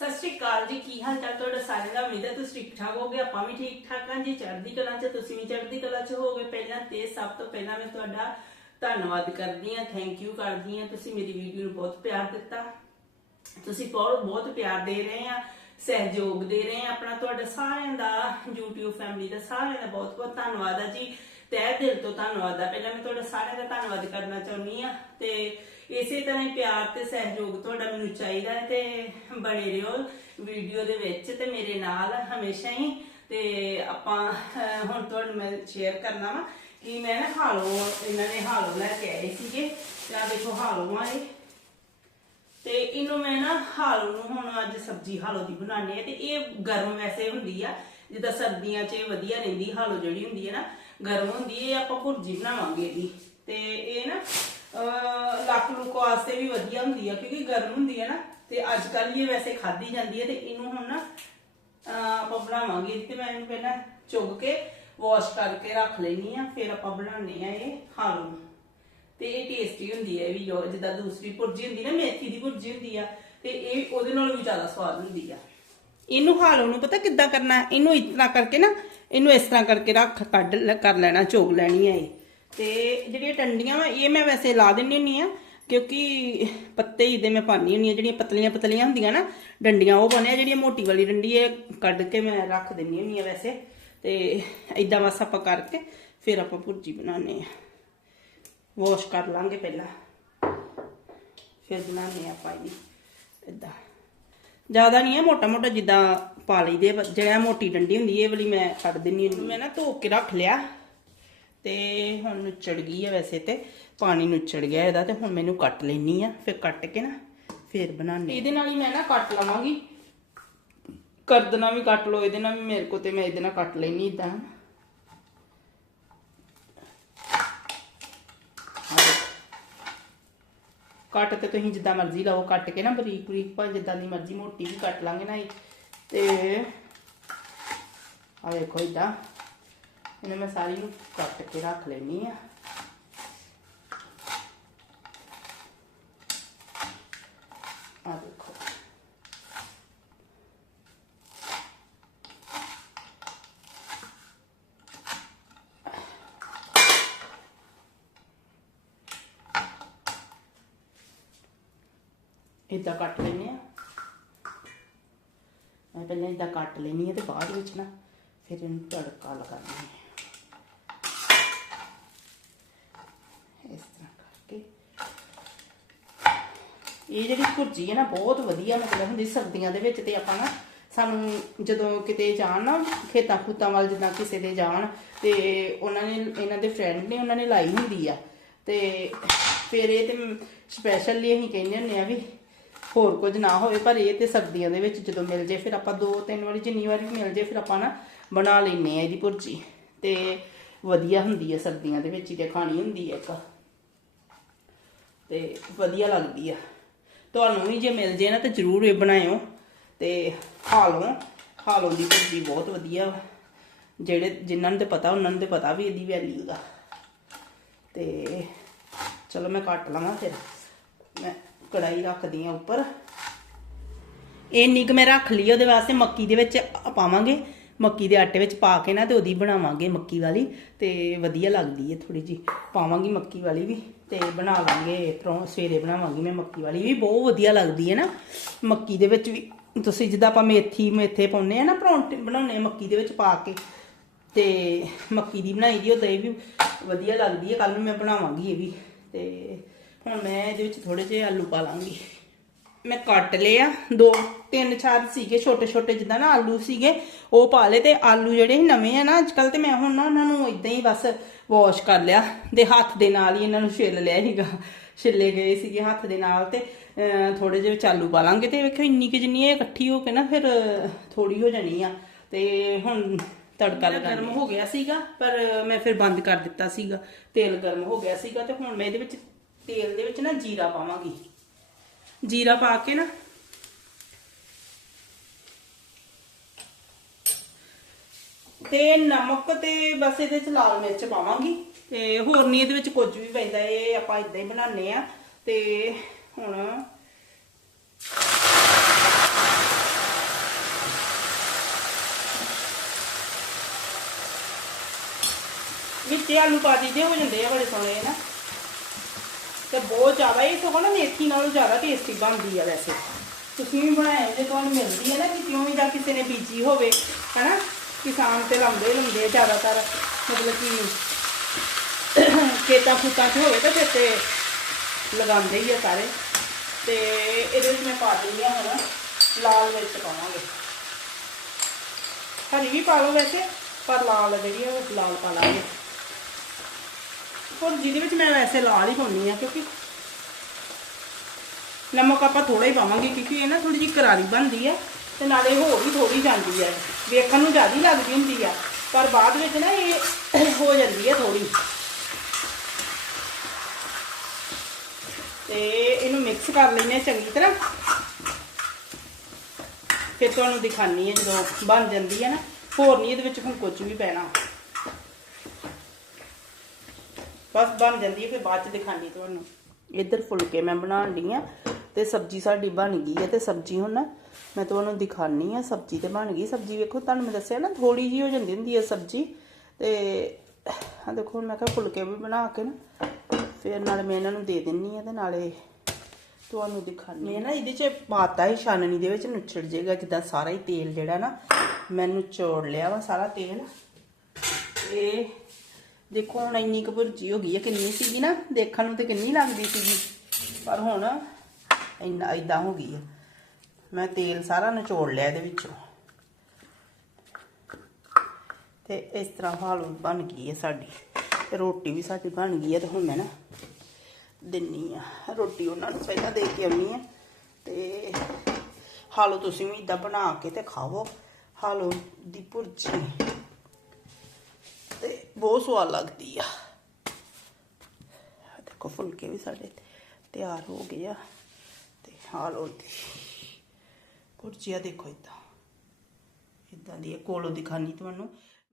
ਸਤਿ ਸ਼੍ਰੀ ਅਕਾਲ ਜੀ, ਕੀ ਹਾਲ ਚਾਲ ਤੁਹਾਡਾ? ਸਾਰਿਆਂ ਦਾ ਉਮੀਦ ਹੈ ਤੁਸੀਂ ਠੀਕ ਠਾਕ ਹੋਗੇ ਆਪਾਂ ਵੀ ਠੀਕ ਠਾਕ ਹਾਂ ਜੀ। ਚੜ੍ਹਦੀ ਕਲਾ 'ਚ, ਤੁਸੀਂ ਵੀ ਚੜ੍ਹਦੀ ਕਲਾ 'ਚ ਹੋਗੇ ਪਹਿਲਾਂ ਤੇ ਸਭ ਤੋਂ ਪਹਿਲਾਂ ਮੈਂ ਤੁਹਾਡਾ ਧੰਨਵਾਦ ਕਰਦੀ ਹਾਂ ਥੈਂਕ ਯੂ ਕਰਦੀ ਹਾਂ। ਤੁਸੀਂ ਮੇਰੀ ਵੀਡੀਓ ਨੂੰ ਬਹੁਤ ਪਿਆਰ ਦਿੱਤਾ। ਤੁਸੀਂ ਬਹੁਤ ਬਹੁਤ ਪਿਆਰ ਦੇ ਰਹੇ ਆ ਸਹਿਯੋਗ ਦੇ ਰਹੇ ਆ ਆਪਣਾ ਤੁਹਾਡਾ ਸਾਰਿਆਂ ਦਾ, YouTube ਫੈਮਿਲੀ ਦਾ ਸਾਰਿਆਂ ਦਾ ਬਹੁਤ ਬਹੁਤ ਧੰਨਵਾਦ ਆ ਜੀ। ਤਹਿ ਦਿਲ ਤੋਂ ਧੰਨਵਾਦ ਆ। ਪਹਿਲਾਂ ਮੈਂ ਤੁਹਾਡਾ ਸਾਰਿਆਂ ਦਾ ਧੰਨਵਾਦ ਕਰਨਾ ਚਾਹੁੰਦੀ ਆ ਤੇ ਇਸੇ ਤਰ੍ਹਾਂ ਹੀ ਪਿਆਰ ਤੇ ਸਹਿਯੋਗ ਤੁਹਾਡਾ ਮੈਨੂੰ ਚਾਹੀਦਾ ਹੈ ਤੇ ਬਣੇ ਰਹੋ ਵੀਡੀਓ ਦੇ ਵਿੱਚ ਤੇ ਮੇਰੇ ਨਾਲ ਹਮੇਸ਼ਾ ਹੀ। ਤੇ ਆਪਾਂ ਹੁਣ ਤੁਹਾਨੂੰ ਮੈਂ ਸ਼ੇਅਰ ਕਰਨਾ ਵਾ ਕਿ ਮੈਂ ਨਾ ਹਾਲੋ, ਇਹਨਾਂ ਨੇ ਹਾਲੋ ਲੈ ਕੇ ਆਏ ਸੀਗੇ ਤੇ ਆ ਦੇਖੋ ਹਾਲੋ ਆ ਇਹ। ਤੇ ਇਹਨੂੰ ਮੈਂ ਨਾ ਹਾਲੋ ਨੂੰ ਹੁਣ ਅੱਜ ਸਬਜ਼ੀ ਹਾਲੋ ਦੀ ਬਣਾਉਣੀ ਹੈ ਤੇ ਇਹ ਗਰਮ ਵੈਸੇ ਹੁੰਦੀ ਆ, ਜਿੱਦਾਂ ਸਰਦੀਆਂ 'ਚ ਇਹ ਵਧੀਆ ਰਹਿੰਦੀ ਹਾਲੋ ਜਿਹੜੀ ਹੁੰਦੀ ਹੈ ਨਾ। ਗਰਮ ਹੁੰਦੀ ਹੈ ਆਪਾਂ ਭੁਰਜੀ ਬਣਾਵਾਂਗੇ ਇਹਦੀ। ਤੇ ਇਹ ਨਾ ਲੱਕ ਲੁੱਕ ਵਾਸਤੇ ਵੀ ਵਧੀਆ ਹੁੰਦੀ ਆ, ਕਿਉਂਕਿ ਗਰਮ ਹੁੰਦੀ ਹੈ ਨਾ, ਤੇ ਅੱਜ ਕੱਲ ਇਹ ਵੈਸੇ ਖਾਧੀ ਜਾਂਦੀ ਹੈ ਤੇ ਇਹਨੂੰ ਹੁਣ ਨਾ ਆਪਾਂ ਬਣਾਵਾਂਗੇ ਤੇ ਮੈਂ ਇਹਨੂੰ ਪਹਿਲਾਂ ਚੁੱਗ ਕੇ ਵਾਸ਼ ਕਰਕੇ ਰੱਖ ਲੈਣੀ ਆ, ਫਿਰ ਆਪਾਂ ਬਣਾਉਣੇ ਆ ਇਹ ਹਾਲੋ ਨੂੰ। ਤੇ ਇਹ ਟੇਸਟੀ ਹੁੰਦੀ ਹੈ ਵੀ ਜੋ ਜਿੱਦਾਂ ਦੂਸਰੀ ਭੁਰਜੀ ਹੁੰਦੀ ਨਾ, ਮੇਥੀ ਦੀ ਭੁਰਜੀ ਹੁੰਦੀ ਆ, ਤੇ ਇਹ ਉਹਦੇ ਨਾਲੋਂ ਵੀ ਜ਼ਿਆਦਾ ਸਵਾਦ ਹੁੰਦੀ ਆ। ਇਹਨੂੰ ਹਾਲੋ ਨੂੰ ਪਤਾ ਕਿੱਦਾਂ ਕਰਨਾ, ਇਹਨੂੰ ਇਸ ਤਰ੍ਹਾਂ ਕਰਕੇ ਨਾ ਇਹਨੂੰ ਇਸ ਤਰ੍ਹਾਂ ਕਰਕੇ ਰੱਖ, ਕੱਢ ਲੈ- ਕਰ ਲੈਣਾ ਝੋਗ ਲੈਣੀ ਹੈ ਇਹ। ਤੇ ਜਿਹੜੀਆਂ ਟੰਡੀਆਂ ਵਾ, ਇਹ ਮੈਂ ਵੈਸੇ ਲਾ ਦਿੰਨੀ ਹੁੰਨੀ ਆ, ਕਿਉਂਕਿ ਪੱਤੇ ਹੀ ਦੇ ਮੈਂ ਪਾਣੀ ਹੁੰਨੀ ਆ, ਜਿਹੜੀਆਂ ਪਤਲੀਆਂ ਪਤਲੀਆਂ ਹੁੰਦੀਆਂ ਨਾ, ਡੰਡੀਆਂ ਉਹ ਬਣਿਆ ਜਿਹੜੀਆਂ ਮੋਟੀ ਵਾਲੀ ਡੰਡੀ ਇਹ ਕੱਢ ਕੇ ਮੈਂ ਰੱਖ ਦਿੰਨੀ ਹੁੰਨੀ ਆ ਵੈਸੇ। ਤੇ ਇਦਾਂ ਬਸ ਆਪਾਂ ਕਰਕੇ ਫਿਰ ਆਪਾਂ ਭੁਰਜੀ ਬਣਾਉਣੇ ਆ। ਵਾਸ਼ ਕਰ ਲਾਂਗੇ ਪਹਿਲਾਂ। ਫਿਰ ਬਣਾਉਂਦੇ ਹਾਂ ਆਪਾਂ ਇਹਦੀ ਇਦਾਂ ਜ਼ਿਆਦਾ ਨਹੀਂ ਹੈ ਮੋਟਾ ਮੋਟਾ ਜਿੱਦਾਂ ਪਾ ਲਈਦੇ ਆ, ਜਿਹੜਾ ਮੋਟੀ ਡੰਡੀ ਹੁੰਦੀ ਹੈ, ਇਹ ਵਾਲੀ ਮੈਂ ਕੱਢ ਦਿੰਨੀ ਹੁੰਦੀ ਮੈਂ ਨਾ ਧੋ ਕੇ ਰੱਖ ਲਿਆ ਤੇ ਹੁਣ ਨੁੱਚੜ ਗਈ ਹੈ ਵੈਸੇ ਤੇ ਪਾਣੀ ਨੁੱਚੜ ਗਿਆ ਇਹਦਾ ਤੇ ਹੁਣ ਮੈਨੂੰ ਕੱਟ ਲੈਣੀ ਆ ਫਿਰ ਕੱਟ ਕੇ ਨਾ ਫਿਰ ਬਣਾਉਣੀ ਇਹਦੇ ਨਾਲ ਹੀ ਮੈਂ ਨਾ ਕੱਟ ਲਵਾਂਗੀ। ਕਰਦਨਾ ਵੀ ਕੱਟ ਲਓ ਇਹਦੇ ਨਾਲ ਵੀ ਮੇਰੇ ਕੋ ਤੇ ਮੈਂ ਇਹਦੇ ਨਾਲ ਕੱਟ ਲੈਣੀ ਇਦਾਂ ਕੱਟ ਤੇ ਤੁਸੀਂ ਜਿੱਦਾਂ ਮਰਜ਼ੀ ਲਾਓ ਕੱਟ ਕੇ ਨਾ ਬਰੀਕ ਬਰੀਕ ਭਾਵੇਂ ਜਿੱਦਾਂ ਦੀ ਮਰਜ਼ੀ ਮੋਟੀ ਵੀ ਕੱਟ ਲਾਂਗੇ ਨਾ ਇਹ। ਤੇ ਆ ਦੇਖੋ ਇਦਾਂ ਇਹਨੇ ਮੈਂ ਸਾਰੀ ਨੂੰ ਕੱਟ ਕੇ ਰੱਖ ਲੈਣੀ ਆ। ਆ ਦੇਖੋ। ਇਦਾਂ ਕੱਟ ਲੈਨੇ ਆ। ਮੈਂ ਪਹਿਲਾਂ ਇਦਾਂ ਕੱਟ ਲੈਣੀ ਆ ਤੇ ਬਾਅਦ ਵਿੱਚ ਨਾ ਫਿਰ ਇਹਨੂੰ ਤੜਕਾ ਲਗਾਉਣਾ ਹੈ। ਇਸ ਤਰ੍ਹਾਂ ਕਰਕੇ। ਇਹ ਜਿਹੜੀ ਭੁਰਜੀ ਹੈ ਨਾ, ਬਹੁਤ ਵਧੀਆ ਮਤਲਬ ਹੁੰਦੀ ਸਰਦੀਆਂ ਦੇ ਵਿੱਚ ਤੇ ਆਪਾਂ ਨਾ ਸਾਨੂੰ ਜਦੋਂ ਕਿਤੇ ਜਾਣ ਨਾ, ਖੇਤਾਂ ਖੂਤਾਂ ਵੱਲ ਜਿੱਦਾਂ ਕਿਸੇ ਦੇ ਜਾਣ ਤੇ ਉਹਨਾਂ ਨੇ, ਇਹਨਾਂ ਦੇ ਫਰੈਂਡ ਨੇ ਉਹਨਾਂ ਨੇ ਲਾਈ ਹੁੰਦੀ ਆ। ਤੇ ਫਿਰ ਇਹ ਤੇ ਸਪੈਸ਼ਲੀ ਅਸੀਂ ਕਹਿੰਦੇ ਹੁੰਦੇ ਆ ਵੀ ਹੋਰ ਕੁਝ ਨਾ ਹੋਵੇ, ਪਰ ਇਹ ਤੇ ਸਰਦੀਆਂ ਦੇ ਵਿੱਚ ਜਦੋਂ ਮਿਲ ਜੇ, ਫਿਰ ਆਪਾਂ ਦੋ ਤਿੰਨ ਵਾਰੀ, ਜਿੰਨੀ ਵਾਰੀ ਵੀ ਮਿਲ ਜੇ, ਫਿਰ ਆਪਾਂ ਨਾ ਬਣਾ ਲੈਨੇ ਆ ਇਹਦੀ ਭੁਰਜੀ। ਤੇ ਵਧੀਆ ਹੁੰਦੀ ਹੈ ਸਰਦੀਆਂ ਦੇ ਵਿੱਚ ਹੀ ਤੇ ਖਾਣੀ ਹੁੰਦੀ ਹੈ ਇੱਕ। ਤੇ ਵਧੀਆ ਲੱਗਦੀ ਆ। ਤੁਹਾਨੂੰ ਵੀ ਜੇ ਮਿਲ ਜੇ ਨਾ, ਤੇ ਜਰੂਰ ਇਹ ਬਣਾਇਓ। ਤੇ ਖਾ ਲਓ ਖਾ ਲਓ ਦੀ ਭੁਰਜੀ, ਬਹੁਤ ਵਧੀਆ ਵਾ। ਜਿਹੜੇ, ਜਿਨ੍ਹਾਂ ਨੂੰ ਤੇ ਪਤਾ, ਉਹਨਾਂ ਨੂੰ ਤੇ ਪਤਾ ਵੀ ਇਹਦੀ ਵੈਲਿਊ ਦਾ। ਤੇ ਚਲੋ ਮੈਂ ਕੱਟ ਲਵਾਂ ਫਿਰ। ਮੈਂ ਕੜਾਈ ਰੱਖਦੀ ਆ ਉੱਪਰ। ਇੰਨੀ ਕੁ ਮੈਂ ਰੱਖ ਲਈ, ਉਹਦੇ ਵਾਸਤੇ ਮੱਕੀ ਦੇ ਵਿੱਚ ਪਾਵਾਂਗੇ। ਮੱਕੀ ਦੇ ਆਟੇ ਵਿੱਚ ਪਾ ਕੇ ਨਾ ਤੇ ਉਹਦੀ ਬਣਾਵਾਂਗੇ ਮੱਕੀ ਵਾਲੀ। ਤੇ ਵਧੀਆ ਲੱਗਦੀ ਹੈ ਥੋੜੀ ਜੀ ਪਾਵਾਂਗੀ ਮੱਕੀ ਵਾਲੀ ਵੀ ਤੇ ਬਣਾ ਲਾਂਗੇ ਪਰੌਂ ਸਵੇਰੇ ਬਣਾਵਾਂਗੀ ਮੈਂ ਮੱਕੀ ਵਾਲੀ ਵੀ। ਬਹੁਤ ਵਧੀਆ ਲੱਗਦੀ ਹੈ ਨਾ। ਮੱਕੀ ਦੇ ਵਿੱਚ ਵੀ ਤੁਸੀਂ ਜਿੱਦਾਂ ਆਪਾਂ ਮੇਥੀ, ਮੇਥੇ ਪਾਉਂਦੇ ਆ ਨਾ, ਪਰੌਂਠੇ ਬਣਾਉਂਦੇ ਆ ਮੱਕੀ ਦੇ ਵਿੱਚ ਪਾ ਕੇ। ਤੇ ਮੱਕੀ ਦੀ ਬਣਾਈ ਦੀ, ਉਹ ਦਹੀਂ ਵੀ ਵਧੀਆ ਲੱਗਦੀ ਹੈ ਕੱਲ ਨੂੰ ਮੈਂ ਬਣਾਵਾਂਗੀ ਇਹ ਵੀ। ਤੇ ਹੁਣ ਮੈਂ ਇਹਦੇ ਵਿੱਚ ਥੋੜੇ ਜਿਹੇ ਆਲੂ ਪਾ ਲਾਂਗੀ। ਮੈਂ ਕੱਟ ਲਿਆ ਦੋ ਤਿੰਨ ਚਾਰ ਸੀਗੇ ਛੋਟੇ ਛੋਟੇ ਜਿੱਦਾਂ ਨਾ ਆਲੂ ਸੀਗੇ ਉਹ ਪਾ ਲਏ ਤੇ ਆਲੂ ਜਿਹੜੇ ਨਵੇਂ ਆ ਨਾ ਅੱਜ ਕੱਲ ਤੇ ਮੈਂ ਹੁਣ ਨਾ ਉਹਨਾਂ ਨੂੰ ਇਦਾਂ ਹੀ ਬਸ ਵਾਸ਼ ਕਰ ਲਿਆ ਦੇ ਹੱਥ ਦੇ ਨਾਲ ਹੀ ਇਹਨਾਂ ਨੂੰ ਛਿੱਲ ਲਿਆ ਸੀਗਾ। ਛਿੱਲੇ ਗਏ ਸੀਗੇ ਹੱਥ ਦੇ ਨਾਲ ਤੇ ਥੋੜੇ ਜਿਹੇ ਵਿੱਚ ਆਲੂ ਪਾ ਲਾਂਗੇ ਤੇ ਵੇਖੋ ਇੰਨੀ ਕਿ ਜਿੰਨੀ ਇਹ ਇਕੱਠੀ ਹੋ ਕੇ ਨਾ ਫਿਰ ਥੋੜੀ ਹੋ ਜਾਣੀ ਆ। ਤੇ ਹੁਣ ਤੜਕਾ ਲਗਾ ਗਰਮ ਹੋ ਗਿਆ ਸੀਗਾ ਪਰ ਮੈਂ ਫਿਰ ਬੰਦ ਕਰ ਦਿੱਤਾ ਸੀਗਾ। ਤੇਲ ਗਰਮ ਹੋ ਗਿਆ ਸੀਗਾ ਤੇ ਹੁਣ ਮੈਂ ਇਹਦੇ ਵਿੱਚ ਤੇਲ ਦੇ ਵਿੱਚ ਨਾ ਜੀਰਾ ਪਾਵਾਂਗੀ। ਜੀਰਾ ਪਾ ਕੇ ਨਾ। ਤੇ ਨਮਕ ਤੇ ਬਸ ਇਹਦੇ ਚ ਲਾਲ ਮਿਰਚ ਪਾਵਾਂਗੀ। ਤੇ ਹੋਰ ਨਹੀਂ ਇਹਦੇ ਵਿੱਚ ਕੁਝ ਵੀ ਪੈਂਦਾ ਇਹ ਆਪਾਂ ਇਦਾਂ ਹੀ ਬਣਾਉਨੇ ਆ ਤੇ ਹੁਣ ਵਿੱਚ ਆਲੂ ਪਾ ਦਿੱਤੇ ਹੋ ਜਾਂਦੇ ਆ ਬੜੇ ਸੋਹਣੇ ਨਾ? ਤੇ ਬਹੁਤ ਜ਼ਿਆਦਾ ਇਹ ਸਗੋਂ ਨਾ ਮੇਥੀ ਨਾਲੋਂ ਜ਼ਿਆਦਾ ਟੇਸਟੀ ਬਣਦੀ ਆ ਵੈਸੇ। ਤੁਸੀਂ ਵੀ ਬਣਾਏ ਜੇ ਤੁਹਾਨੂੰ ਮਿਲਦੀ ਹੈ ਨਾ ਕਿ ਕਿਉਂ ਵੀ ਜਾਂ ਕਿਸੇ ਨੇ ਬੀਜੀ ਹੋਵੇ, ਹਨਾ? ਕਿਸਾਨ ਤੇ ਲਾਉਂਦੇ ਲਾਉਂਦੇ ਜ਼ਿਆਦਾਤਰ, ਮਤਲਬ ਕਿ ਖੇਤਾਂ ਖੂਤਾਂ 'ਚ ਹੋਵੇ ਤਾਂ ਫਿਰ ਤੇ ਲਗਾਉਂਦੇ ਹੀ ਆ ਸਾਰੇ। ਤੇ ਇਹਦੇ ਵਿੱਚ ਮੈਂ ਪਾ ਦਿੰਦੀ ਹਾਂ ਹੁਣ, ਲਾਲ ਮਿਰਚ ਪਾਵਾਂਗੇ। ਹਰੀ ਵੀ ਪਾ ਲਓ ਵੈਸੇ, ਪਰ ਲਾਲ ਜਿਹੜੀ ਆ ਉਹ ਲਾਲ ਪਾ ਲਾਂਗੇ। ਔਰ ਜਿਹਦੇ ਵਿੱਚ ਮੈਂ ਵੈਸੇ ਲਾਲ ਹੀ ਪਾਉਣੀ ਆ ਕਿਉਂਕਿ ਨਮਕ ਆਪਾਂ ਥੋੜਾ ਹੀ ਪਾਵਾਂਗੇ, ਕਿਉਂਕਿ ਇਹ ਨਾ ਥੋੜੀ ਜਿਹੀ ਕਰਾਰੀ ਬਣਦੀ ਆ ਤੇ ਨਾਲੇ ਹੋ ਵੀ ਥੋੜੀ ਜਾਂਦੀ ਆ। ਵੇਖਣ ਨੂੰ ਜ਼ਿਆਦਾ ਲੱਗਦੀ ਹੁੰਦੀ ਆ, ਪਰ ਬਾਅਦ ਵਿੱਚ ਨਾ ਇਹ ਹੋ ਜਾਂਦੀ ਆ ਥੋੜੀ ਤੇ ਇਹਨੂੰ ਮਿਕਸ ਕਰ ਲੈਨੇ ਆ ਚੰਗੀ ਤਰ੍ਹਾਂ। ਫਿਰ ਤੁਹਾਨੂੰ ਦਿਖਾਣੀ ਹੈ ਜਦੋਂ ਬਣ ਜਾਂਦੀ ਹੈ ਨਾ। ਹੋਰ ਨਹੀਂ ਇਹਦੇ ਵਿੱਚ ਹੁਣ ਕੁਝ ਵੀ ਪੈਣਾ। ਬਸ ਬਣ ਜਾਂਦੀ ਹੈ ਫਿਰ ਬਾਅਦ ਚ ਦਿਖਾਣੀ ਤੁਹਾਨੂੰ। ਇੱਧਰ ਫੁਲਕੇ ਮੈਂ ਬਣਾਉਣ ਲਈ ਆ ਤੇ ਸਬਜ਼ੀ ਸਾਡੀ ਬਣ ਗਈ ਹੈ ਤੇ ਸਬਜ਼ੀ ਹੁਣ ਮੈਂ ਤੁਹਾਨੂੰ ਦਿਖਾਣੀ ਆ ਸਬਜ਼ੀ ਤੇ ਬਣ ਗਈ। ਸਬਜ਼ੀ ਵੇਖੋ ਤੁਹਾਨੂੰ ਮੈਂ ਦੱਸਿਆ ਨਾ ਥੋੜੀ ਜੀ ਹੋ ਜਾਂਦੀ ਹੁੰਦੀ ਹੈ ਸਬਜ਼ੀ। ਤੇ ਆ ਦੇਖੋ ਮੈਂ ਕਿਹਾ ਫੁਲਕੇ ਵੀ ਬਣਾ ਕੇ ਨਾ ਫਿਰ ਨਾਲੇ ਮੈਂ ਇਹਨਾਂ ਨੂੰ ਦੇ ਦਿੰਨੀ ਆ ਤੇ ਨਾਲੇ ਤੁਹਾਨੂੰ ਦਿਖਾਣੀ ਮੈਂ ਨਾ ਇਹਦੇ ਚ ਪਾਤਾ ਹੀ ਛਾਨਣੀ ਦੇ ਵਿੱਚ ਨੁੱਚੜ ਜਾਏਗਾ ਜਿੱਦਾਂ ਸਾਰਾ ਹੀ ਤੇਲ ਜਿਹੜਾ ਨਾ ਮੈਂ ਨਿਚੋੜ ਲਿਆ ਵਾ ਸਾਰਾ ਤੇਲ। ਇਹ ਦੇਖੋ ਹੁਣ ਇੰਨੀ ਕੁ ਭੁਰਜੀ ਹੋ ਗਈ ਹੈ ਕਿੰਨੀ ਸੀਗੀ ਨਾ, ਦੇਖਣ ਨੂੰ ਤੇ ਕਿੰਨੀ ਲੱਗਦੀ ਸੀਗੀ। ਪਰ ਹੁਣ ਇੰਨਾ ਇਦਾਂ ਹੋ ਗਈ ਹੈ ਮੈਂ ਤੇਲ ਸਾਰਾ ਨਿਚੋੜ ਲਿਆ ਇਹਦੇ ਵਿੱਚੋਂ। ਤੇ ਇਸ ਤਰ੍ਹਾਂ ਹਾਲੂ ਬਣ ਗਈ ਹੈ ਸਾਡੀ। ਤੇ ਰੋਟੀ ਵੀ ਸਾਡੀ ਬਣ ਗਈ ਹੈ ਤੇ ਹੁਣ ਮੈਂ ਨਾ ਦਿੰਨੀ ਆ। ਰੋਟੀ ਉਹਨਾਂ ਨੂੰ ਪਹਿਲਾਂ ਦੇ ਕੇ ਆਉਣੀ ਆ। ਤੇ ਹਾਲੋ ਤੁਸੀਂ ਵੀ ਇਦਾਂ ਬਣਾ ਕੇ ਤੇ ਖਾਵੋ। ਹਾਲੋ ਦੀ ਭੁਰਜੀ। ਬਹੁਤ ਸਵਾਦ ਲੱਗਦੀ ਆ। ਦੇਖੋ, ਫੁਲਕੇ ਵੀ ਸਾਡੇ ਤਿਆਰ ਹੋ ਗਏ ਆ ਤੇ ਹਾਲੋ ਦੀ ਭੁਰਜੀ ਦੇਖੋ ਇਦਾਂ। ਇਦਾਂ ਦੀ ਹੈ ਕੋਲੋਂ ਦਿਖਾਣੀ ਤੁਹਾਨੂੰ।